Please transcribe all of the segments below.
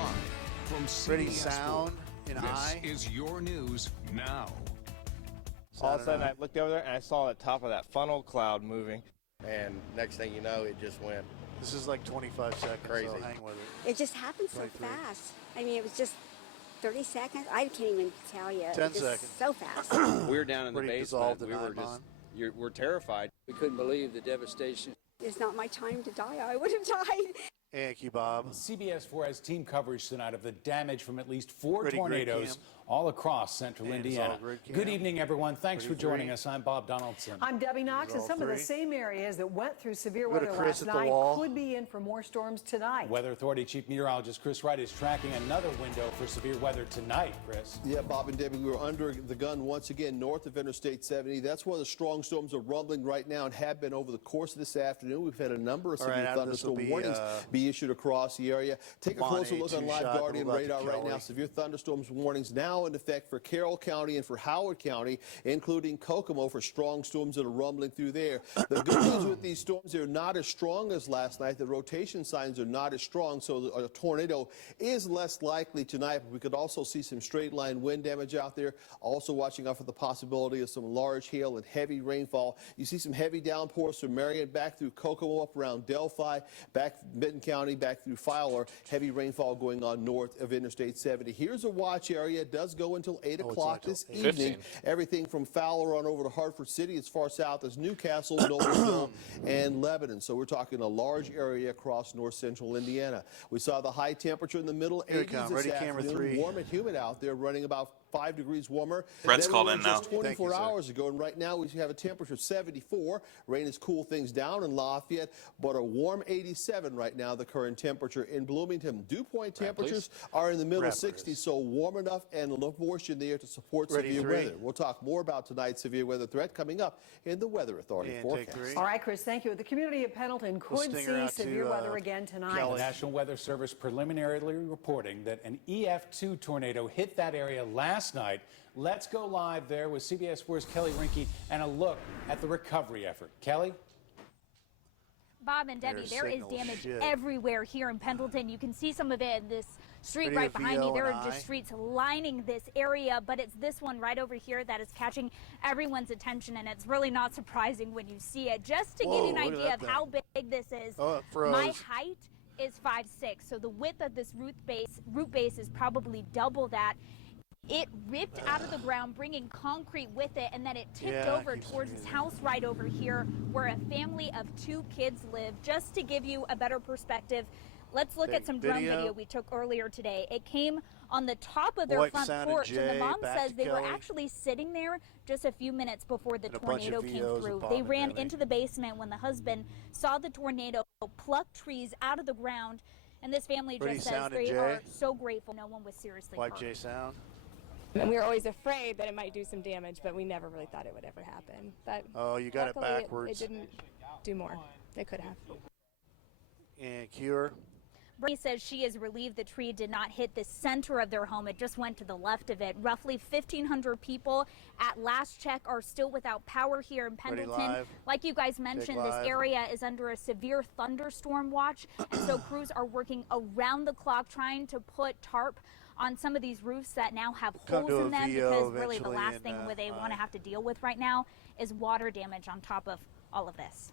Live from Pretty CBS sound in this eye. is your news now. All of a sudden, I looked over there and I saw the top of that funnel cloud moving. And next thing you know, it just went. This is like 25 seconds, Crazy. so hang with it. It just happened so 23. fast. I mean, it was just 30 seconds. I can't even tell you. 10 It just seconds. So fast. We were down in the Pretty basement. dissolved in We were Iman. just, we're terrified. We couldn't believe the devastation. It's not my time to die. I would have died. Thank you, Bob. CBS 4 has team coverage tonight of the damage from at least 4 Pretty grid tornadoes cam. all across central And it's Indiana. all grid cam. Good evening, everyone. Thanks for Pretty joining three. us. I'm Bob Donaldson. I'm Debbie Knox, and all some of the three. same areas that went through severe Go to weather Chris last at the night wall. could be in for more storms tonight. Weather Authority Chief Meteorologist Chris Wright is tracking another window for severe weather tonight, Chris. Yeah, Bob and Debbie, we were under the gun once again north of Interstate 70. That's where the strong storms are rumbling right now and have been over the course of this afternoon. We've had a number of All right, severe Adam, this will thunderstorm be, warnings be issued across the area. Take a closer look on two Live shot Guardian double back to radar right Kelly. now. Severe thunderstorms warnings now in effect for Carroll County and for Howard County, including Kokomo for strong storms that are rumbling through there. The good news with these storms, they're not as strong as last night. The rotation signs are not as strong, so a tornado is less likely tonight. But we could also see some straight line wind damage out there. Also watching out for the possibility of some large hail and heavy rainfall. You see some heavy downpours from Marion back through Kokomo up around Delphi, back Benton County, back through Fowler. Heavy rainfall going on north of Interstate 70. Here's a watch area. It does go until 8 o'clock this evening. Everything from Fowler on over to Hartford City as far south as Newcastle, Noblesville, and Lebanon. So we're talking a large area across north central Indiana. We saw the high temperature in the middle Here we 80s come. this Ready, camera afternoon. three. Warm and humid out there, running about 5 degrees warmer. Brett's than called we were in now. just 24 Thank you, sir. hours ago, and right now we have a temperature of 74. Rain has cooled things down in Lafayette, but a warm 87 right now, the current temperature in Bloomington. Dew point temperatures are in the middle Rappers. 60s, so warm enough and enough moisture in the air to support Ready, severe three. weather. We'll talk more about tonight's severe weather threat coming up in the Weather Authority And take forecast. three. All right, Chris, thank you. The community of Pendleton could stinger see out to, severe weather again tonight. The Kelly. National Weather Service preliminarily reporting that an EF2 tornado hit that area last night. Let's go live there with CBS 4's Kelly Rinke and a look at the recovery effort. Kelly? Bob and Debbie, Their there is signal damage shit. everywhere here in Pendleton. You can see some of it in this street Video right behind me. VO There and are I. just streets lining this area, but it's this one right over here that is catching everyone's attention, and it's really not surprising when you see it. Just to give Whoa, you an look at idea that of how thing. big this is, Oh, it froze. my height is 5'6", so the width of this root base is probably double that. It ripped out of the ground, bringing concrete with it, and then it tipped Yeah, over keeps towards this moving. house right over here where a family of 2 kids live. Just to give you a better perspective, let's look at Take some drone video. video we took earlier today. It came on the top of their White front Sound and porch, and the Jay, mom back says to they were Kelly. actually sitting there just a few minutes before the And a bunch of tornado came VOs of through. Bob They and ran Debbie. into the basement when the husband saw the tornado pluck trees out of the ground, and this family Ready, just says Sound and they Jay. are so grateful no one was seriously Wipe hurt. J sound. And we were always afraid that it might do some damage, but we never really thought it would ever happen. But Oh, you got it luckily backwards. It didn't do more. It could have. And cure. Bree says she is relieved the tree did not hit the center of their home. It just went to the left of it. Roughly 1,500 people at last check are still without power here in Ready, Pendleton. live. Like you guys mentioned, this live. area is under a severe thunderstorm watch. And so crews are working around the clock trying to put tarp on some of these roofs that now have Come holes to in a them, VO because really the eventually last in, thing where they want to I. have to deal with right now is water damage on top of all of this.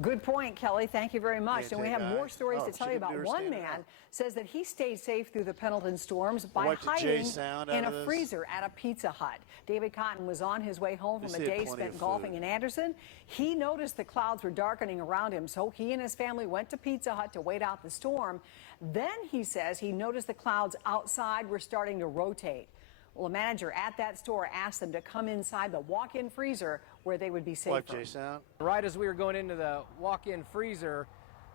Good point, Kelly. Thank you very much. Yeah, and we take have eye. more stories Oh, to tell she you can do about. her One standing man up. says that he stayed safe through the Pendleton storms by Wipe the J hiding sound in out a of this. freezer at a Pizza Hut. David Cotton was on his way home They from a say day plenty spent of golfing food. in Anderson. He noticed the clouds were darkening around him, so he and his family went to Pizza Hut to wait out the storm. Then he says he noticed the clouds outside were starting to rotate. Well, a manager at that store asked them to come inside the walk-in freezer where they would be safer. Wipe J sound. Right as we were going into the walk-in freezer,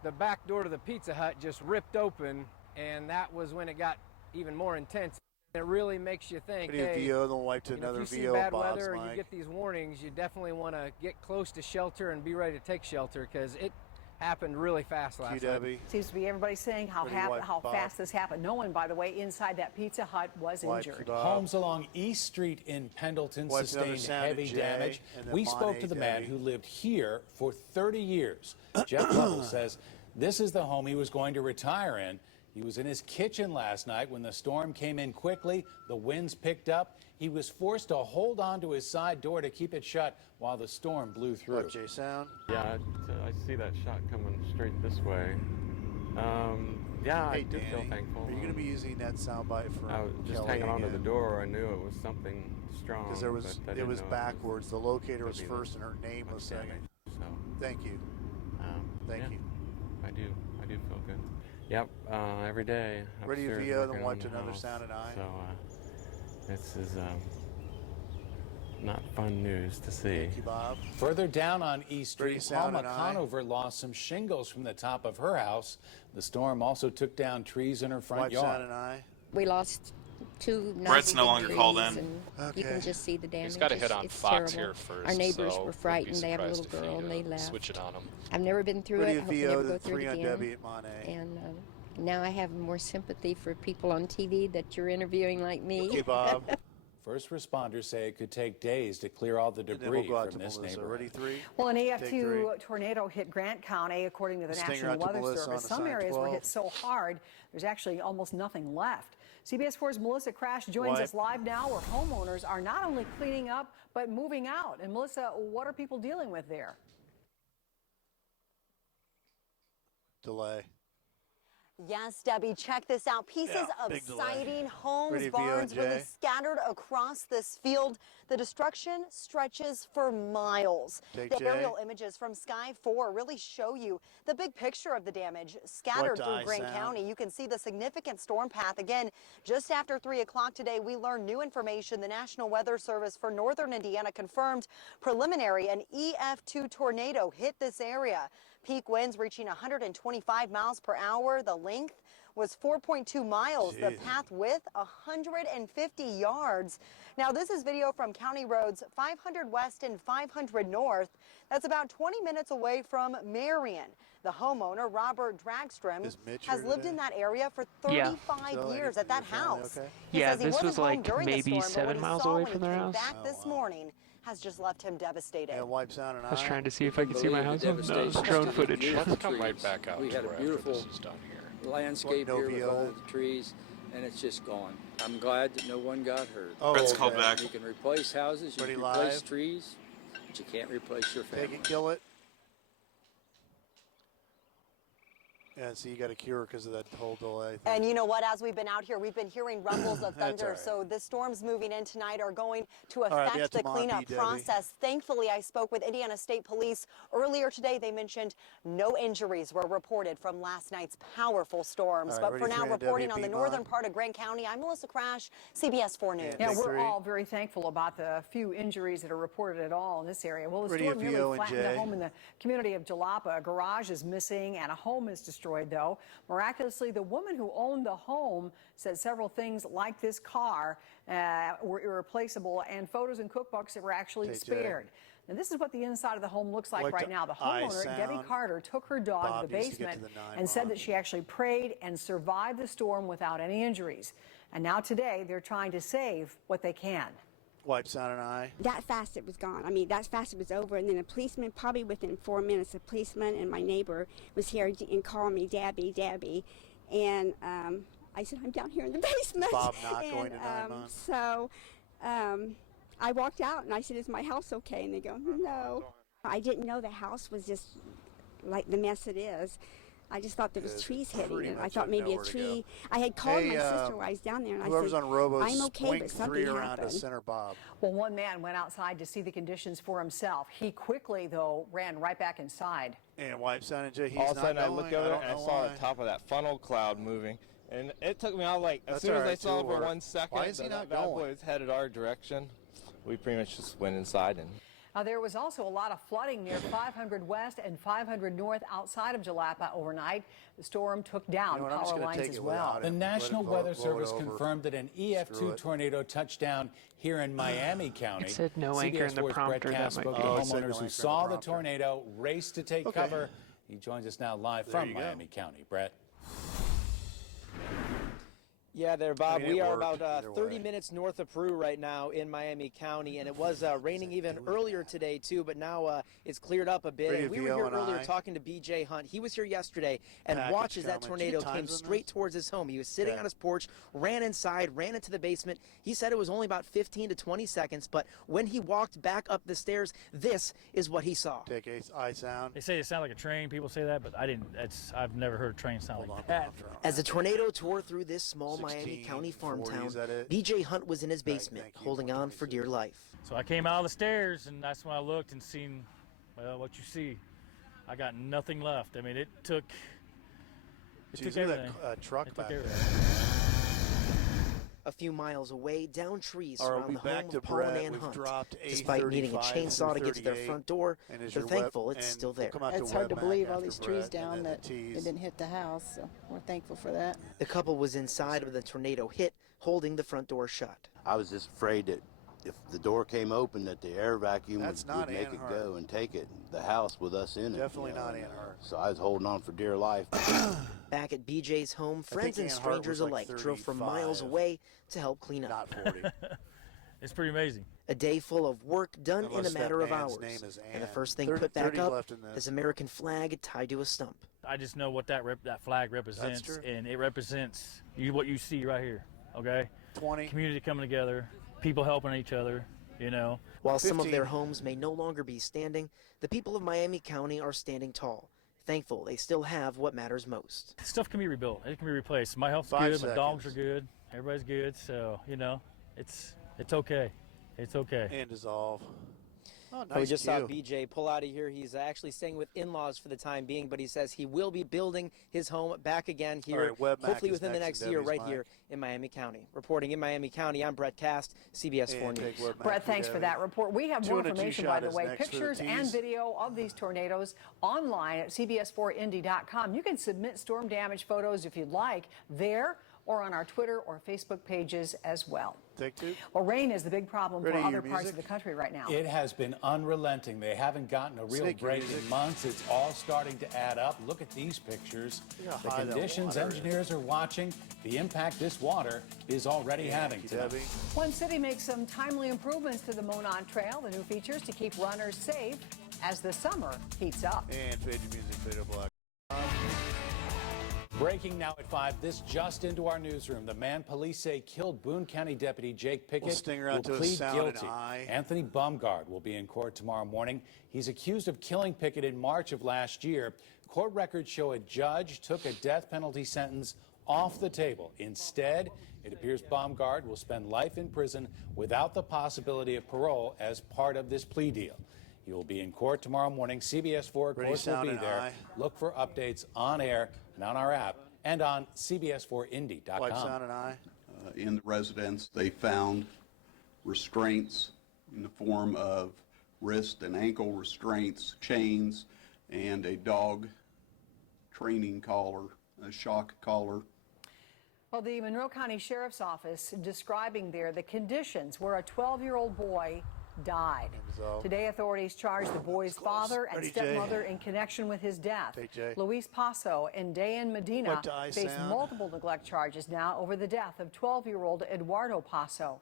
the back door to the Pizza Hut just ripped open, and that was when it got even more intense. It really makes you think, Video hey, VO, then wipe to you know, another if you see VO. bad Bob's weather or you mic. get these warnings, you definitely want to get close to shelter and be ready to take shelter, because it happened really fast last night. Debbie. Seems to be everybody saying how, Ready, wipe how Bob. fast this happened. No one, by the way, inside that Pizza Hut was Wipe injured. Bob. Homes along East Street in Pendleton Wipe another sustained sound heavy to Jay, damage. and then We spoke Monty, to the man Debbie. who lived here for 30 years. Jeff Lovell says this is the home he was going to retire in. He was in his kitchen last night when the storm came in quickly. The winds picked up. He was forced to hold on to his side door to keep it shut while the storm blew through. J Sound. Yeah, I see that shot coming straight this way. Yeah, I do feel thankful. Are you going to be using that soundbite for I was just hanging onto the door. I knew it was something strong. Because it was backwards. The locator was first and her name was second. So thank you. Thank you. I do feel good. Yep, every day. Ready to VO, then wipe to another sound and eye. So this is not fun news to see. Thank you, Bob. Further down on East Street, sound Palma and eye. Conover lost some shingles from the top of her house. The storm also took down trees in her front Wipe yard. sound and eye. We lost two. Brett's no longer called in. And you can just see the damage. He's got to hit on It's Fox terrible. here first. Our neighbors so were frightened. They have a little surprised if girl, he, and they left. Switch it on him. I've never been through Ready it. I to hope I never VO, go the through 3 it on again. Debbie at Monet. And now I have more sympathy for people on TV that you're interviewing like me. Okay, Bob. First responders say it could take days to clear all the And then debris we'll go out from to this Melissa. neighborhood. Ready, 3? Well, an Take 3. EF2 tornado hit Grant County, according to the Stinger National out to Weather Melissa Service. on Some assigned areas were 12. hit so hard, there's actually almost nothing left. CBS 4's Melissa Crash joins us live now, where homeowners are not only cleaning up, but moving out. And Melissa, what are people dealing with there? Delay. Yes, Debbie, check this out. Pieces of siding, homes, barns really scattered across this field. The destruction stretches for miles. The aerial images from Sky 4 really show you the big picture of the damage scattered through Grant County. You can see the significant storm path. Again, just after 3 o'clock today, we learned new information. The National Weather Service for northern Indiana confirmed preliminary an EF2 tornado hit this area. Peak winds reaching 125 miles per hour. The length was 4.2 miles. The path width 150 yards. Now, this is video from County Roads 500 West and 500 North. That's about 20 minutes away from Marion. The homeowner, Robert Dragstrom, has lived in that area for 35 years at that house. He says he this wasn't was home like during the maybe storm, but 7 what he miles saw away when from he their came house. back this morning has just left him devastated. And wipes out an eye. I was trying to see if I could see my house on drone footage. Let's come right back out We to had a where beautiful this is done here. landscape here with all the trees, and it's just gone. I'm glad that no one got hurt. Brett's called back. You can replace houses, you can replace trees, but you can't replace your family. Take it, kill it. Yeah, so you got a cure because of that whole delay thing. And you know what? As we've been out here, we've been hearing rumbles of thunder. So the storms moving in tonight are going to affect the cleanup process. Thankfully, I spoke with Indiana State Police earlier today. They mentioned no injuries were reported from last night's powerful storms. But for now, reporting on the northern part of Grant County, I'm Melissa Crash, CBS 4 News. Yeah, we're all very thankful about the few injuries that are reported at all in this area. Well, the storm nearly flattened a home in the community of Jalapa. A garage is missing and a home is destroyed, though. Miraculously, the woman who owned the home said several things like this car were irreplaceable, and photos and cookbooks that were actually spared. Now, this is what the inside of the home looks like right now. The homeowner, Debbie Carter, took her dog to the basement and said that she actually prayed and survived the storm without any injuries. And now today, they're trying to save what they can. Wipes out an eye. That fast it was gone. I mean, that fast it was over. And then a policeman, probably within 4 minutes, a policeman and my neighbor was here and called me Dabby, Dabby. And I said, I'm down here in the basement. Bob not going to 9 months. So I walked out and I said, is my house okay? And they go, no. I didn't know the house was just like the mess it is. I just thought there was trees hitting it. I thought maybe a tree. I had called my sister while I was down there, and I whoever's said, on Robo, I'm okay, but something around happened. to center Bob. Well, one man went outside to see the conditions for himself. He quickly, though, ran right back inside. And wipes out and he's all of a sudden not I looked over there and I saw the top of that funnel cloud moving. And it took me out like, as soon as I saw it for 1 second, why is he not that going? boy was headed our direction. We pretty much just went inside and... There was also a lot of flooding near 500 West and 500 North outside of Jalapa overnight. The storm took down power lines as well. The National Weather Service confirmed that an EF2 tornado touched down here in Miami County. It said no anchor in the CBS 4's prompter. Brett Cass That might spoke be. to homeowners who saw the tornado, raced to take cover. He joins us now live from Miami County. Brett. Yeah, there, Bob. I mean, we are worked about either 30 way. minutes north of Peru right now in Miami County, and it was raining even earlier today, too, but now it's cleared up a bit. And we were here earlier talking to BJ Hunt. He was here yesterday and watched as that tornado came straight towards his home. He was sitting on his porch, ran inside, ran into the basement. He said it was only about 15 to 20 seconds, but when he walked back up the stairs, this is what he saw. Take eye sound. They say it sounded like a train. People say that, but I didn't. I've never heard a train sound like that. As the tornado tore through this small Miami County farm town, BJ Hunt was in his basement, holding on for dear life. So I came out of the stairs, and that's when I looked and seen, well, what you see. I got nothing left. I mean, it took everything. That truck back there. A few miles away, down trees All right, surround the back home to of Paul Brett. and Ann We've Hunt. dropped Despite needing a A35 chainsaw to get to their 38, front door, and is they're your thankful web- it's and still there. we'll come out It's to hard to Webmac believe all after these Brett, trees and down then that the T's. it didn't hit the house, so we're thankful for that. The couple was inside when the tornado hit, holding the front door shut. I was just afraid that if the door came open, that the air vacuum would make Ann it Hart. go and take it, the house with us in it. Definitely not Ann Hart. So I was holding on for dear life. Back at BJ's home, friends and Ann Hart strangers was like alike drove from 35. miles away to help clean up. Not 40. It's pretty amazing. A day full of work done Unless in a matter of that man's hours. name is And the Ann. first thing 30 put back 30 up, left in this. this American flag tied to a stump. I just know what that flag represents, true. and it represents what you see right here. Okay, 20 community coming together, people helping each other. You know, While some of 15. their homes may no longer be standing, the people of Miami County are standing tall, thankful they still have what matters most. stuff can be rebuilt. It can be replaced. My health's 5 good. My dogs are seconds. good. Everybody's good. So it's okay. It's okay. And dissolve. Oh, nice We just saw cue. BJ pull out of here. He's actually staying with in-laws for the time being, but he says he will be building his home back again here, All right, Webmac hopefully is within the next next in year, Debbie's right mic. here in Miami County. Reporting in Miami County, I'm Brett Cast, CBS 4 And News. take Webmac Brett, for thanks for Debbie. that report. We have more 2 and a 2 information, by shot the is way, next for the pictures and tees. video of these tornadoes online at cbs4indy.com. You can submit storm damage photos if you'd like there or on our Twitter or Facebook pages as well. Take 2. Well, rain is the big problem Ready, for other your parts music? of the country right now. It has been unrelenting. They haven't gotten a real Sneak your break music. in months. It's all starting to add up. Look at these pictures. Look how The high that conditions water is. engineers are watching, the impact this water is already having tonight. Debbie. One city makes some timely improvements to the Monon Trail. The new features to keep runners safe as the summer heats up. And fade your music, fade to black. Breaking now at 5, this just into our newsroom. The man police say killed Boone County Deputy Jake Pickett We'll sting her out will to a plead sound and guilty. eye. Anthony Baumgard will be in court tomorrow morning. He's accused of killing Pickett in March of last year. Court records show a judge took a death penalty sentence off the table. Instead, it appears Baumgard will spend life in prison without the possibility of parole as part of this plea deal. He will be in court tomorrow morning. CBS 4, of Ready, course, will sound, be and there. eye. Look for updates on air and on our app and on cbs4indy.com. Wipe, sound, and eye. In the residence, they found restraints in the form of wrist and ankle restraints, chains, and a dog training collar, a shock collar. Well, the Monroe County Sheriff's Office describing there the conditions where a 12-year-old boy died. Today, authorities charged the boy's father and Ready, stepmother in connection with his death. Take Jay. Luis Paso and Dayan Medina Wipe to eye face sound. multiple neglect charges now over the death of 12-year-old Eduardo Paso.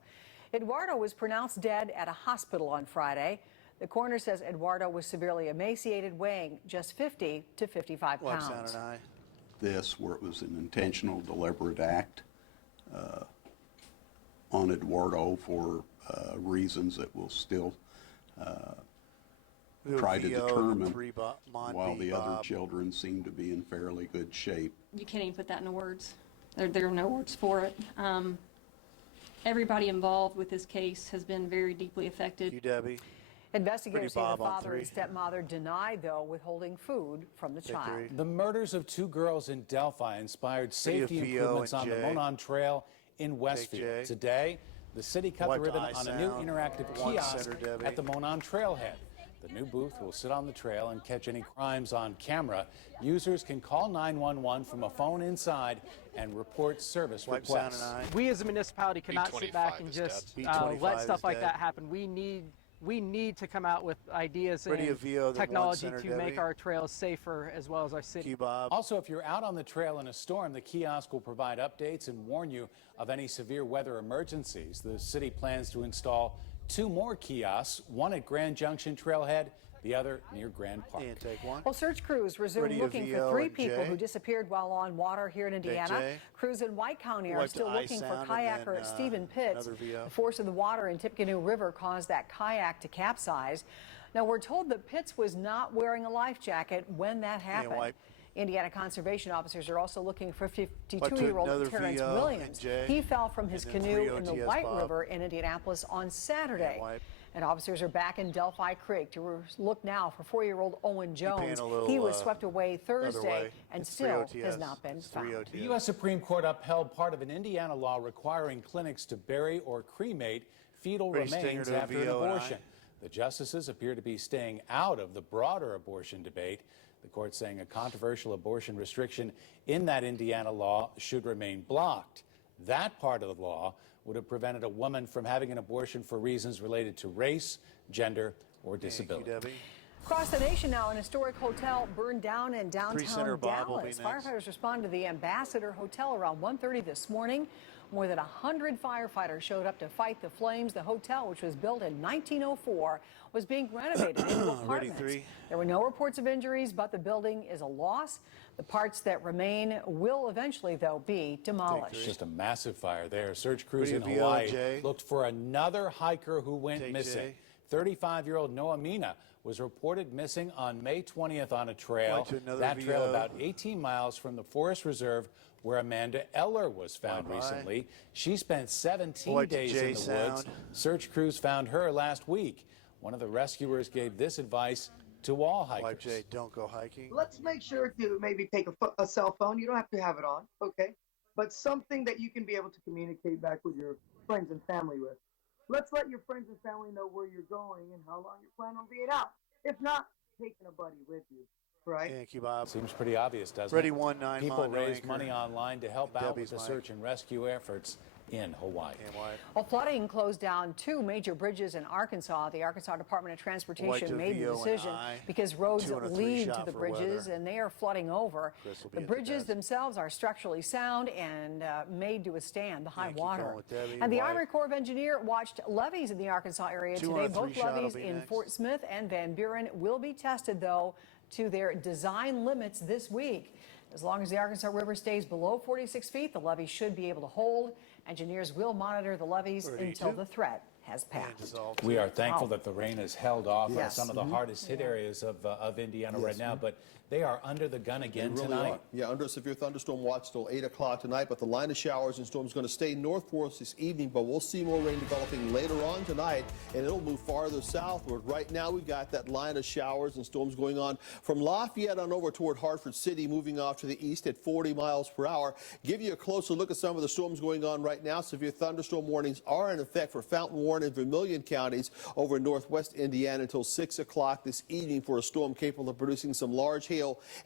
Eduardo was pronounced dead at a hospital on Friday. The coroner says Eduardo was severely emaciated, weighing just 50 to 55 Wipe, pounds. sound, and eye. This, where it was an intentional, deliberate act on Eduardo for reasons that will still try to determine, while the other children seem to be in fairly good shape. You can't even put that into words. There are no words for it. Everybody involved with this case has been very deeply affected. You, Debbie. Investigators say the Bob on father 3. and stepmother denied, though, withholding food from the child. 3. The murders of 2 girls in Delphi inspired safety Theo improvements and on the Jay. Monon Trail in Jay. Westfield. Today, the city cut Wipe the ribbon eye on a new sound. interactive One kiosk center, Debbie. at the Monon Trailhead. The new booth will sit on the trail and catch any crimes on camera. Users can call 911 from a phone inside and report service Wipe, sound, requests. and eye. We as a municipality cannot sit back and just let stuff like that happen. We need we need to come out with ideas Radio and VO, the technology one to center, make Debbie. our trails safer as well as our city. Also, if you're out on the trail in a storm, the kiosk will provide updates and warn you of any severe weather emergencies. The city plans to install 2 more kiosks, one at Grand Junction Trailhead, the other near Grand Park. And take one. Well, search crews resumed Radio looking for VO 3 and people Jay. who disappeared while on water here in Indiana. Jay. Crews in White County are Wiped still to looking for I-sound and kayaker then, Stephen Pitts. another VO. The force of the water in Tippecanoe River caused that kayak to capsize. Now, we're told that Pitts was not wearing a life jacket when that happened. wipe. Indiana conservation officers are also looking for Wiped to 52-year-old another Terrence VO Williams. and Jay. He fell from his And then canoe 3 in the OTS White Bob. River in Indianapolis on Saturday. wipe. And officers are back in Delphi Creek to look now for 4-year-old Owen Jones. a little, He was swept away Thursday way. and It's still 3 has OTS. not been It's 3 found. OTS. The U.S. Supreme Court upheld part of an Indiana law requiring clinics to bury or cremate fetal Ready, Stinger remains to after an VO and I. abortion. The justices appear to be staying out of the broader abortion debate. The court saying a controversial abortion restriction in that Indiana law should remain blocked. That part of the law would have prevented a woman from having an abortion for reasons related to race, gender, or disability. Thank you, Debbie. Across the nation now, an historic hotel burned down in downtown Center Bob will be Dallas. next. Firefighters responded to the Ambassador Hotel around 1:30 this morning. More than 100 firefighters showed up to fight the flames. The hotel, which was built in 1904, was being renovated into apartments. 3. There were no reports of injuries, but the building is a loss. The parts that remain will eventually, though, be demolished. Just a massive fire there. Search crews in Radio VO, Hawaii Jay. looked for another hiker who went Take missing. Jay. 35-year-old Noah Mina was reported missing on May 20th on a trail. Went to another That trail VO. about 18 miles from the forest reserve where Amanda Eller was found Bye-bye. recently. She spent 17 Went to days Jay in the woods. Sound. Search crews found her last week. One of the rescuers gave this advice to all hikers. Wipe Jay, don't go hiking. Let's make sure to maybe take a cell phone. You don't have to have it on, okay? But something that you can be able to communicate back with your friends and family with. Let's let your friends and family know where you're going and how long you plan on being out. If not, taking a buddy with you, right? Thank you, Bob. Seems pretty obvious, doesn't Ready it? 1-9 People Mondo raise anchor. money online to help out Debbie's with the mic. search and rescue efforts in Hawaii. And wipe. Well, flooding closed down 2 major bridges in Arkansas. The Arkansas Department of White Transportation to made the VO and decision I. because roads 2 and a 3 lead to shot the for bridges, weather. and they are flooding over. Chris will be The at the bridges desk. themselves are structurally sound and made to withstand the high keep water. going with Debbie. And the White. Army Corps of Engineers watched levees in the Arkansas area 2 on today. a 3 Both shot will levees be in next. Fort Smith and Van Buren will be tested, though, to their design limits this week. As long as the Arkansas River stays below 46 feet, the levee should be able to hold. Engineers will monitor the levees 32. until the threat has passed. We are thankful that the rain has held off on Yes. some of the hardest hit areas of Indiana right now, but they are under the gun again They really tonight. are. Yeah, under a severe thunderstorm watch till 8 o'clock tonight, but the line of showers and storms is going to stay north for us this evening, but we'll see more rain developing later on tonight, and it'll move farther southward. Right now, we've got that line of showers and storms going on from Lafayette on over toward Hartford City, moving off to the east at 40 miles per hour. Give you a closer look at some of the storms going on right now. Severe thunderstorm warnings are in effect for Fountain Warren and Vermilion counties over northwest Indiana until 6 o'clock this evening for a storm capable of producing some large hail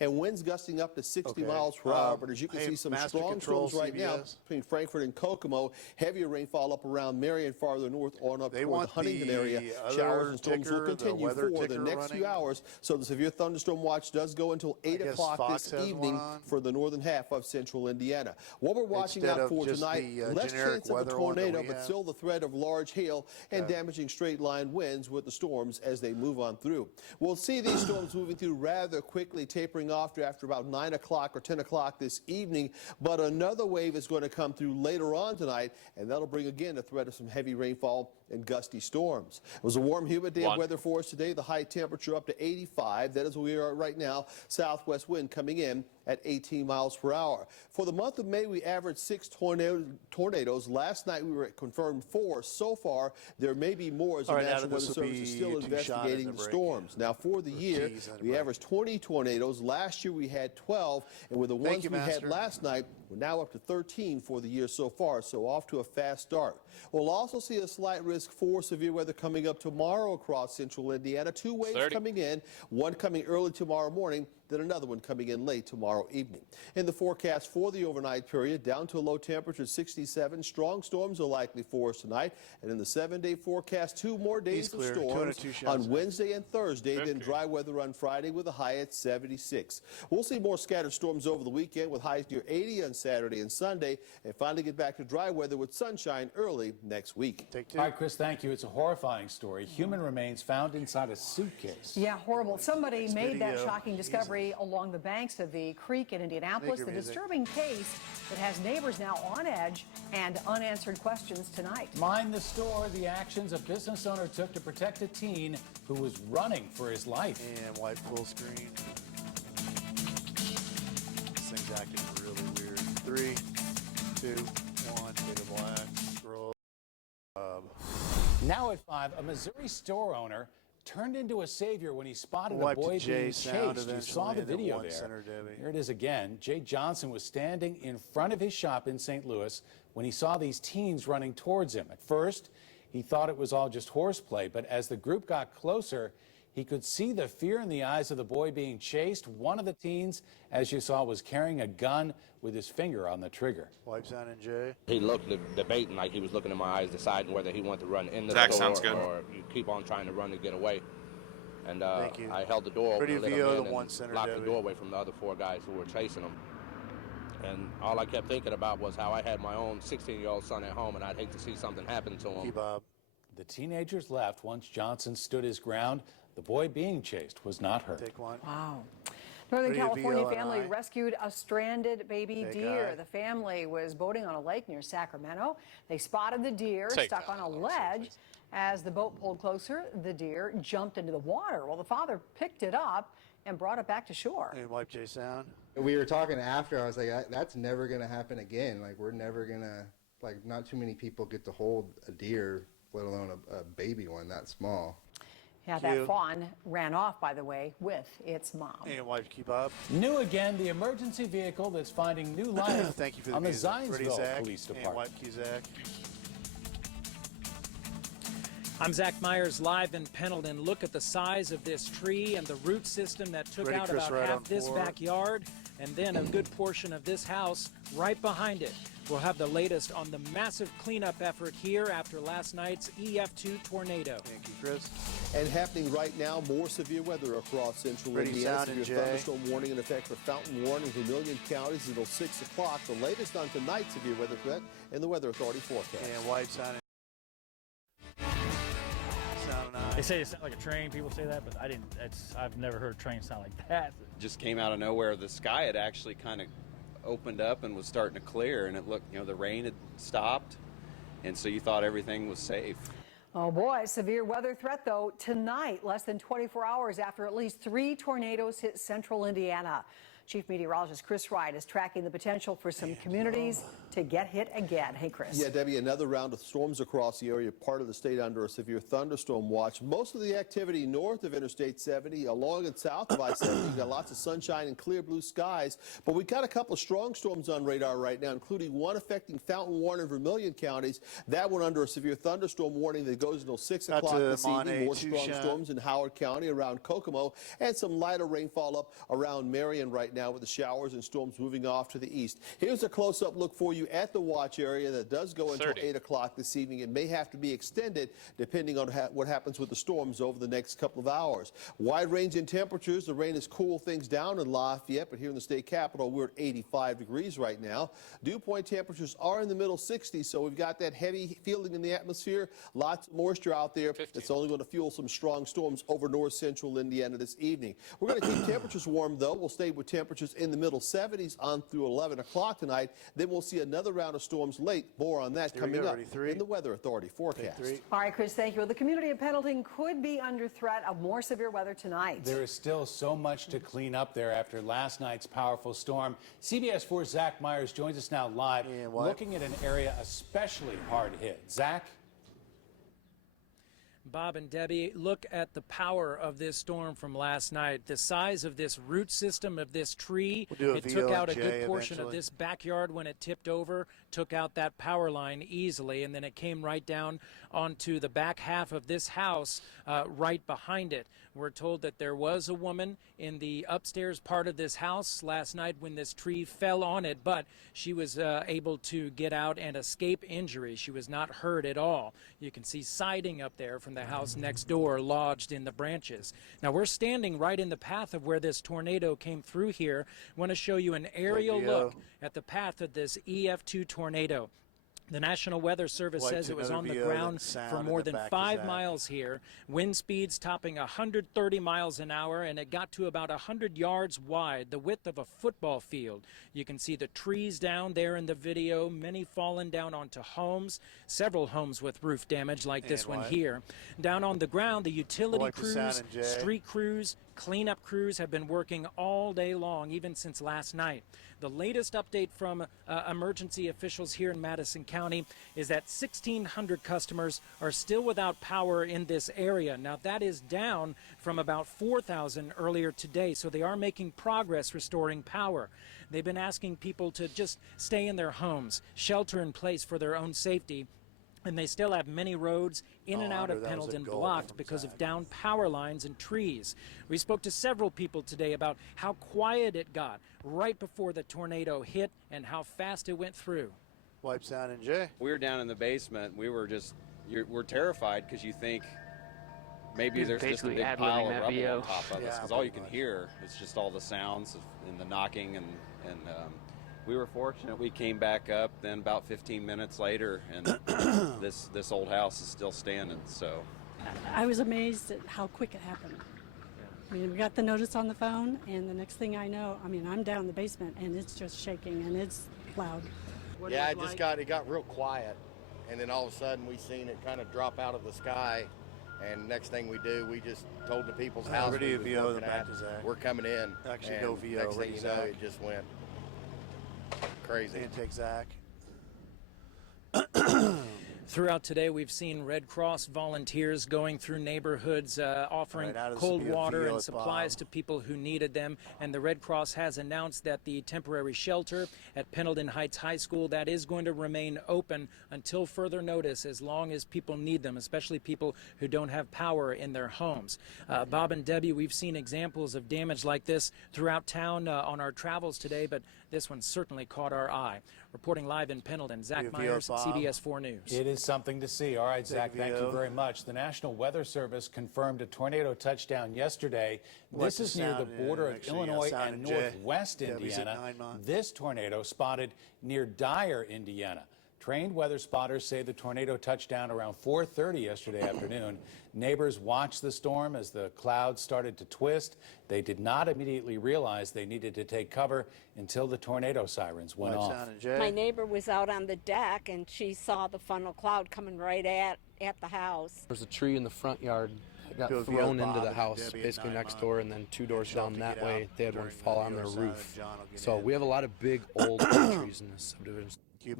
and winds gusting up to 60 miles per hour. But as you can hey, see, some Master strong Control, storms right now CBS. between Frankfort and Kokomo. Heavier rainfall up around Marion, farther north on up They toward want the Huntington the area. other Showers and storms ticker, will the continue weather for the ticker next running. few hours. So the severe thunderstorm watch does go until 8 guess o'clock Fox this has evening one on. for the northern half of central Indiana. What we're watching Instead out of for just tonight, the, less generic chance of a weather one that tornado, we but have. still the threat of large hail and damaging straight line winds with the storms as they move on through. We'll see these storms moving through rather quickly, tapering off after about 9 o'clock or 10 o'clock this evening, but another wave is going to come through later on tonight, and that'll bring again a threat of some heavy rainfall and gusty storms. It was a warm, humid day of weather for us today. The high temperature up to 85. That is where we are right now. Southwest wind coming in at 18 miles per hour. For the month of May, we averaged 6 tornadoes. Last night, we were at confirmed 4. So far, there may be more as the All right, National Adam, Weather this will Service is be still 2 shot in investigating the the break. storms. Now, for the year, tease and a we break. averaged 20 tornadoes. Last year, we had 12, and with the Thank ones you, we had Master. last night, We're now up to 13 for the year so far, so off to a fast start. We'll also see a slight risk for severe weather coming up tomorrow across central Indiana. 2 waves coming in, one coming early tomorrow morning, then another one coming in late tomorrow evening. In the forecast for the overnight period, down to a low temperature of 67. Strong storms are likely for us tonight. And in the 7-day forecast, 2 more days of storms on Wednesday and Thursday, then dry weather on Friday with a high at 76. We'll see more scattered storms over the weekend with highs near 80 on Saturday and Sunday, and finally get back to dry weather with sunshine early next week. All right, Chris, thank you. It's a horrifying story. Human remains found inside a suitcase. Yeah, horrible. Somebody made that shocking discovery along the banks of the creek in Indianapolis. The disturbing case that has neighbors now on edge and unanswered questions tonight. Mind the store, the actions a business owner took to protect a teen who was running for his life. And white full screen. This thing's acting really weird. 3, 2, 1, take a black, scroll. Now at 5, a Missouri store owner turned into a savior when he spotted a boy being chased. You saw the video there. Here it is again. Jay Johnson was standing in front of his shop in St. Louis when he saw these teens running towards him. At first, he thought it was all just horseplay, but as the group got closer, he could see the fear in the eyes of the boy being chased. One of the teens, as you saw, was carrying a gun with his finger on the trigger. Wipes on and Jay. He looked debating like he was looking in my eyes, deciding whether he wanted to run in the Zach, store sounds good. or you keep on trying to run to get away. And I held the door open Pretty and let him VO, in the and one center locked the Debbie. door away from the other 4 guys who were chasing him. And all I kept thinking about was how I had my own 16-year-old son at home, and I'd hate to see something happen to him. The teenagers left once Johnson stood his ground. The boy being chased was not hurt. Take one. Wow. Northern California family rescued a stranded baby deer. The family was boating on a lake near Sacramento. They spotted the deer stuck on a ledge. As the boat pulled closer, the deer jumped into the water. Well, the father picked it up and brought it back to shore. And wipe Jay sound. We were talking after. I was like, that's never going to happen again. Like, we're never going to, like, not too many people get to hold a deer, let alone a baby one that small. Yeah, that fawn ran off, by the way, with its mom. And wife, keep up. New again, the emergency vehicle that's finding new life Thank you for the on the music. Zionsville Police Department. And wipe Zach. I'm Zach Myers, live in Pendleton. Look at the size of this tree and the root system that took out about half this backyard and then a good portion of this house right behind it. We'll have the latest on the massive cleanup effort here after last night's EF2 tornado. Thank you, Chris. And happening right now, more severe weather across central Indiana. Severe thunderstorm warning in effect for Fountain Warren and Vermilion counties until 6 o'clock. The latest on tonight's severe weather threat in the Weather Authority forecast. And wipes on it. They say it sounds like a train. People say that, but I've never heard a train sound like that. Just came out of nowhere. The sky had actually kind of opened up and was starting to clear, and it looked, the rain had stopped, and so you thought everything was safe. Oh boy, severe weather threat though tonight, less than 24 hours after at least 3 tornadoes hit central Indiana. Chief Meteorologist Chris Wright is tracking the potential for some communities to get hit again. Hey, Chris. Yeah, Debbie, another round of storms across the area, part of the state under a severe thunderstorm watch. Most of the activity north of Interstate 70, along and south of I-70. You've got lots of sunshine and clear blue skies, but we've got a couple of strong storms on radar right now, including one affecting Fountain, Warren, and Vermilion counties. That one under a severe thunderstorm warning that goes until 6 o'clock this evening. More strong storms in Howard County around Kokomo, and some lighter rainfall up around Marion right now, with the showers and storms moving off to the east. Here's a close-up look for you at the watch area that does go until 8 o'clock this evening. It may have to be extended depending on what happens with the storms over the next couple of hours. Wide range in temperatures. The rain has cooled things down in Lafayette, but here in the state capital, we're at 85 degrees right now. Dew point temperatures are in the middle 60s, so we've got that heavy feeling in the atmosphere. Lots of moisture out there. It's only going to fuel some strong storms over north central Indiana this evening. We're going to keep temperatures warm, though. We'll stay with temperatures in the middle 70s on through 11 o'clock tonight. Then we'll see another round of storms late. More on that coming up in the Weather Authority forecast. All right, Chris, thank you. Well, the community of Pendleton could be under threat of more severe weather tonight. There is still so much to clean up there after last night's powerful storm. CBS 4's Zach Myers joins us now live, looking at an area especially hard hit. Zach? Bob and Debbie, look at the power of this storm from last night. The size of this root system of this tree. It took out a good portion of this backyard when it tipped over, took out that power line easily, and then it came right down onto the back half of this house right behind it. We're told that there was a woman in the upstairs part of this house last night when this tree fell on it, but she was able to get out and escape injury. She was not hurt at all. You can see siding up there from the house next door lodged in the branches. Now we're standing right in the path of where this tornado came through here. I want to show you an aerial look at the path of this EF2 tornado. The National Weather Service says it was on the ground for more than 5 miles here. Wind speeds topping 130 miles an hour, and it got to about 100 yards wide, the width of a football field. You can see the trees down there in the video, many fallen down onto homes, several homes with roof damage like this one here. Down on the ground, the utility crews, street crews, cleanup crews have been working all day long, even since last night. The latest update from emergency officials here in Madison County is that 1,600 customers are still without power in this area. Now, that is down from about 4,000 earlier today, so they are making progress restoring power. They've been asking people to just stay in their homes, shelter in place for their own safety, and they still have many roads in and out of Pendleton blocked because of down power lines and trees. We spoke to several people today about how quiet it got right before the tornado hit and how fast it went through. Wipe Sound and Jay. We were down in the basement. We're terrified because you think maybe there's just a big pile of rubble on top of us, because all you can hear is just all the sounds and the knocking and we were fortunate. We came back up then about 15 minutes later, and this old house is still standing. So I was amazed at how quick it happened. I mean, we got the notice on the phone, and the next thing I know, I mean, I'm down in the basement, and it's just shaking, and it's loud. Yeah, it got real quiet, and then all of a sudden we seen it kind of drop out of the sky, and next thing we do, we just told the people's house we're coming in. Actually, and go VO. next thing you know, it just went crazy. Intake Zach. Throughout today, we've seen Red Cross volunteers going through neighborhoods offering cold water and supplies to people who needed them. And the Red Cross has announced that the temporary shelter at Pendleton Heights High School, that is going to remain open until further notice, as long as people need them, especially people who don't have power in their homes. Bob and Debbie, we've seen examples of damage like this throughout town on our travels today, but this one certainly caught our eye. Reporting live in Pendleton, Zach Myers, CBS 4 News. It is something to see. All right, Zach, thank you very much. The National Weather Service confirmed a tornado touchdown yesterday. This is near the border of Illinois and northwest Indiana. This tornado spotted near Dyer, Indiana. Trained weather spotters say the tornado touched down around 4:30 yesterday afternoon. Neighbors watched the storm as the clouds started to twist. They did not immediately realize they needed to take cover until the tornado sirens went off. My neighbor was out on the deck, and she saw the funnel cloud coming right at the house. There's a tree in the front yard that got thrown into the house, basically next door, and then 2 doors down that way, they had one fall on their roof. So we have a lot of big old trees in this subdivision.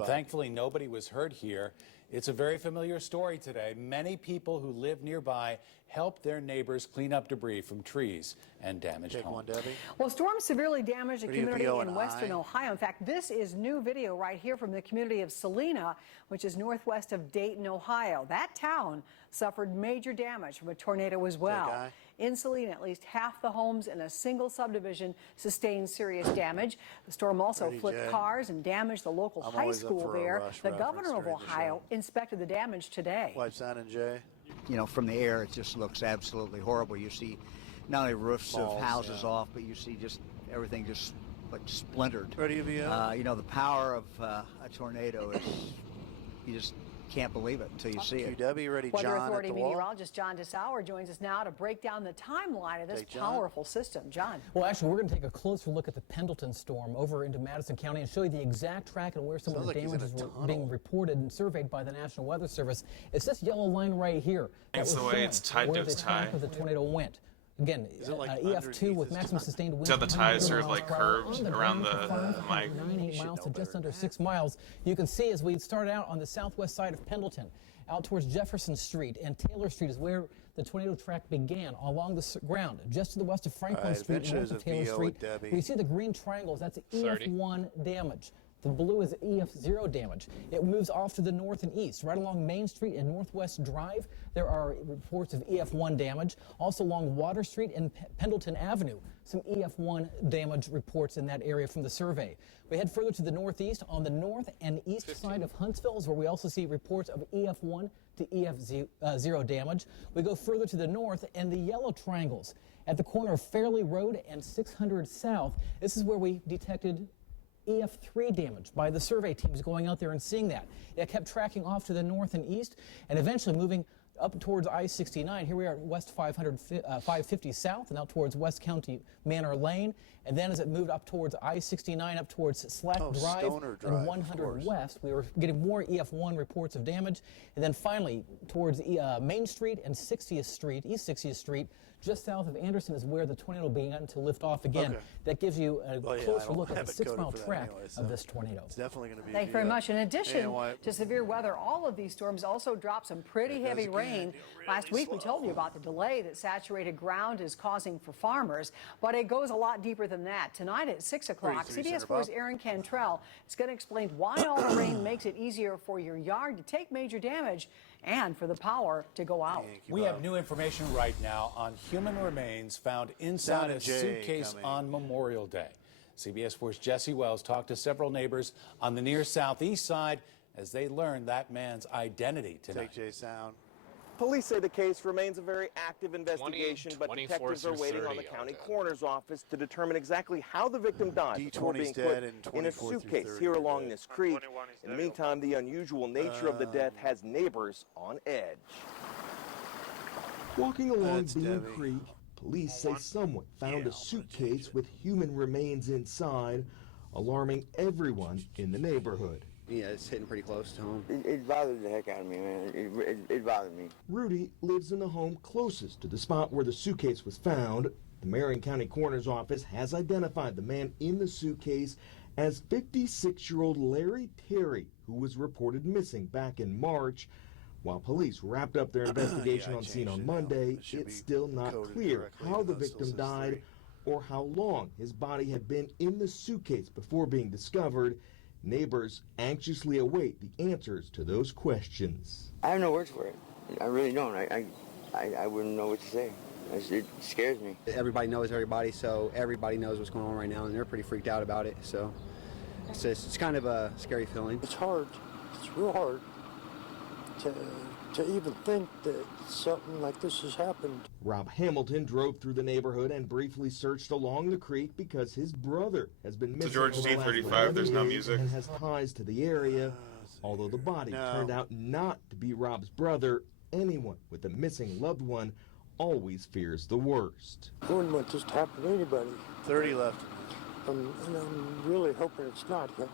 Thankfully, nobody was hurt here. It's a very familiar story today. Many people who live nearby helped their neighbors clean up debris from trees and damaged homes. Well, storms severely damaged a community in western Ohio. In fact, this is new video right here from the community of Salina, which is northwest of Dayton, Ohio. That town suffered major damage from a tornado as well. In Salina, at least half the homes in a single subdivision sustained serious damage. The storm also flipped cars and damaged the local high school there. The governor of Ohio inspected the damage today. Wipe Sound and Jay. You know, from the air, it just looks absolutely horrible. You see not only roofs of houses off, but you see just everything just like splintered. You know, the power of a tornado is, you just can't believe it until you see it. Weather Authority meteorologist John DeSauer joins us now to break down the timeline of this powerful system. John. Well, actually, we're going to take a closer look at the Pendleton storm over into Madison County and show you the exact track and where some of the damages were being reported and surveyed by the National Weather Service. It's this yellow line right here. It's the way it's tied to its tie. The tornado went. Again, EF2 with maximum sustained wind. Is that the tires sort of like curved around the mic? 9.8 miles to just under 6 miles. You can see as we start out on the southwest side of Pendleton, out towards Jefferson Street and Taylor Street is where the tornado track began, along the ground, just to the west of Franklin Street, north of Taylor Street. Where you see the green triangles, that's EF1 damage. The blue is EF0 damage. It moves off to the north and east. Right along Main Street and Northwest Drive, there are reports of EF1 damage. Also along Water Street and Pendleton Avenue, some EF1 damage reports in that area from the survey. We head further to the northeast. On the north and east side of Huntsville is where we also see reports of EF1 to EF0 damage. We go further to the north, and the yellow triangles at the corner of Fairley Road and 600 South. This is where we detected EF3 damage by the survey teams going out there and seeing that. It kept tracking off to the north and east and eventually moving up towards I-69. Here we are at West 550 South and out towards West County Manor Lane. And then as it moved up towards I-69, up towards Slack Drive and 100 West, we were getting more EF1 reports of damage. And then finally, towards Main Street and 60th Street, East 60th Street, just south of Anderson is where the tornado began to lift off again. That gives you a closer look at the 6-mile track of this tornado. It's definitely going to be. Thank you very much. In addition to severe weather, all of these storms also dropped some pretty heavy rain. Last week we told you about the delay that saturated ground is causing for farmers, but it goes a lot deeper than that. Tonight at 6 o'clock, CBS 4's Aaron Cantrell is going to explain why all the rain makes it easier for your yard to take major damage and for the power to go out. We have new information right now on human remains found inside a suitcase on Memorial Day. CBS 4's Jesse Wells talked to several neighbors on the near southeast side as they learned that man's identity tonight. Take J Sound. Police say the case remains a very active investigation, but detectives are waiting on the county coroner's office to determine exactly how the victim died before being put in a suitcase here along this creek. In the meantime, the unusual nature of the death has neighbors on edge. Walking along Bean Creek, police say someone found a suitcase with human remains inside, alarming everyone in the neighborhood. Yeah, it's hitting pretty close to home. It bothered the heck out of me, man. It bothered me. Rudy lives in the home closest to the spot where the suitcase was found. The Marion County Coroner's Office has identified the man in the suitcase as 56-year-old Larry Terry, who was reported missing back in March. While police wrapped up their investigation on scene on Monday, it's still not clear how the victim died or how long his body had been in the suitcase before being discovered. Neighbors anxiously await the answers to those questions. I have no words for it. I really don't. I wouldn't know what to say. It scares me. Everybody knows everybody, so everybody knows what's going on right now, and they're pretty freaked out about it. So it's kind of a scary feeling. It's hard. It's real hard to even think that something like this has happened. Rob Hamilton drove through the neighborhood and briefly searched along the creek because his brother has been missing. So George C-35, there's no music. And has ties to the area. Although the body turned out not to be Rob's brother, anyone with a missing loved one always fears the worst. I wouldn't want this to happen to anybody. 30 left. And I'm really hoping it's not him.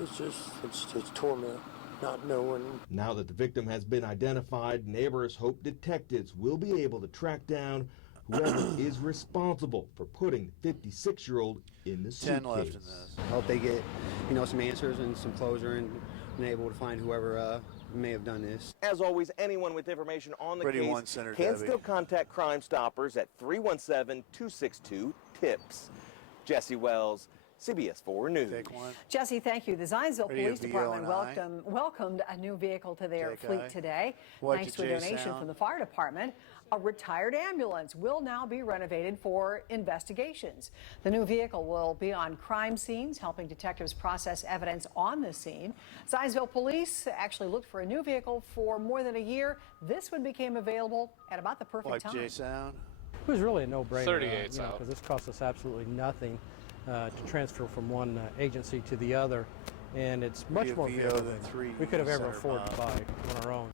It's torment. Not knowing. Now that the victim has been identified, neighbors hope detectives will be able to track down whoever is responsible for putting the 56-year-old in the suitcase. 10 left in this. I hope they get, some answers and some closure and able to find whoever may have done this. As always, anyone with information on the case Center, can Debbie. still contact Crime Stoppers at 317-262-TIPS. Jesse Wells, CBS 4 News. Jesse, thank you. The Zionsville Police Department welcomed a new vehicle to their fleet today. Thanks to a donation from the fire department. A retired ambulance will now be renovated for investigations. The new vehicle will be on crime scenes, helping detectives process evidence on the scene. Zionsville Police actually looked for a new vehicle for more than a year. This one became available at about the perfect time. J-Sound. It was really a no-brainer. 38's out. Because this cost us absolutely nothing to transfer from one agency to the other, and it's much more valuable than we could have ever afforded to buy on our own.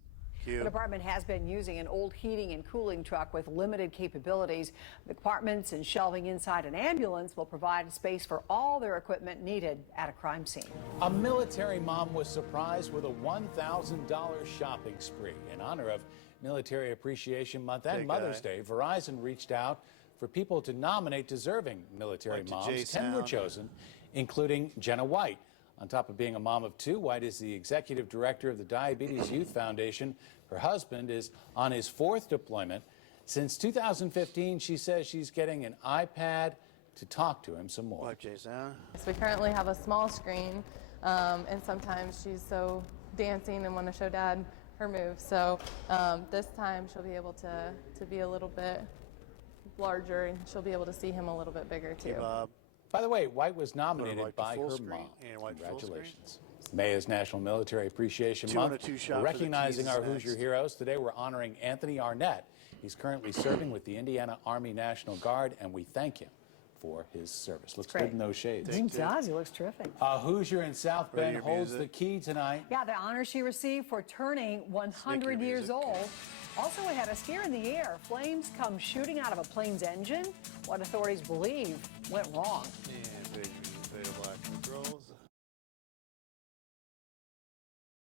you. The department has been using an old heating and cooling truck with limited capabilities. The compartments and shelving inside an ambulance will provide space for all their equipment needed at a crime scene. A military mom was surprised with a $1,000 shopping spree. In honor of Military Appreciation Month and Mother's Day, Verizon reached out for people to nominate deserving military moms. 10 were chosen, including Jenna White. On top of being a mom of two, White is the executive director of the Diabetes Youth Foundation. Her husband is on his 4th deployment. Since 2015, she says she's getting an iPad to talk to him some more. So we currently have a small screen, and sometimes she's so dancing and want to show Dad her moves. So this time she'll be able to be a little bit larger, and she'll be able to see him a little bit bigger too. By the way, White was nominated by her mom. Congratulations. May is National Military Appreciation Month. We're recognizing our Hoosier heroes. Today we're honoring Anthony Arnett. He's currently serving with the Indiana Army National Guard, and we thank him for his service. Looks good in those shades. He does. He looks terrific. A Hoosier in South Bend holds the key tonight. Yeah, the honor she received for turning 100 years old. Also, it had a scare in the air. Flames come shooting out of a plane's engine. What authorities believe went wrong. And